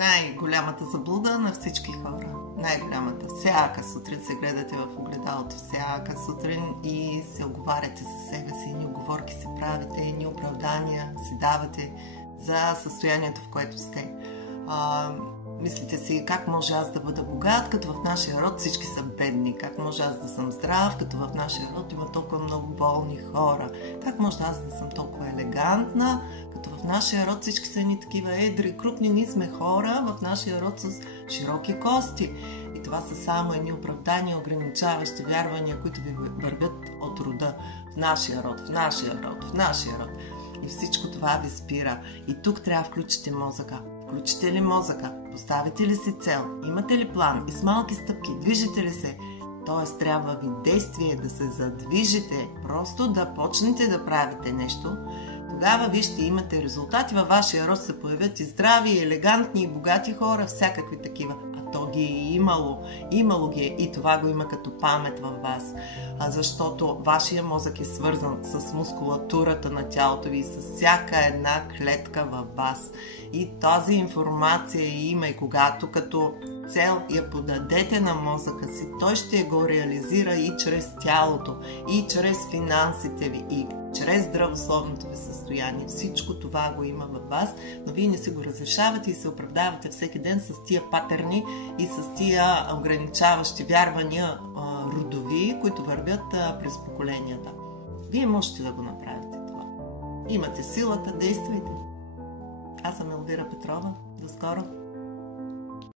най-голямата заблуда на всички хора. Най-голямата. Всяка сутрин се гледате в огледалото, всяка сутрин и се оговаряте със себе си, едни оговорки се правите, едни оправдания се давате за състоянието, в което сте. Мислите си, как може аз да бъда богат, като в нашия род всички са бедни? Как може аз да съм здрав, като в нашия род има толкова много болни хора? Как може аз да съм толкова елегантна, като в нашия род всички са едни такива едри, крупни, ние сме хора в нашия род с широки кости? И това са само едни оправдания, ограничаващи вярвания, които ви вървят от рода. В нашия род, в нашия род, в нашия род. И всичко това ви спира. И тук трябва да включите мозъка. Включите ли мозъка? Поставите ли си цел? Имате ли план? И с малки стъпки движите ли се? Тоест трябва ви действие да се задвижите, просто да почнете да правите нещо. Тогава вие ще имате резултати. Във вашия род се появят и здрави, и елегантни, и богати хора, всякакви такива. А то ги е имало. Имало ги е и това го има като памет във вас. Защото вашия мозък е свързан с мускулатурата на тялото ви и с всяка една клетка във вас. И тази информация има и когато като цел я подадете на мозъка си, той ще го реализира и чрез тялото, и чрез финансите ви, и чрез здравословното ви състояние. Всичко това го има във вас, но вие не си го разрешавате и се оправдавате всеки ден с тия патерни и с тия ограничаващи вярвания родови, които вървят през поколенията. Вие можете да го направите това. Имате силата, действайте. Аз съм Елвира Петрова. До скоро!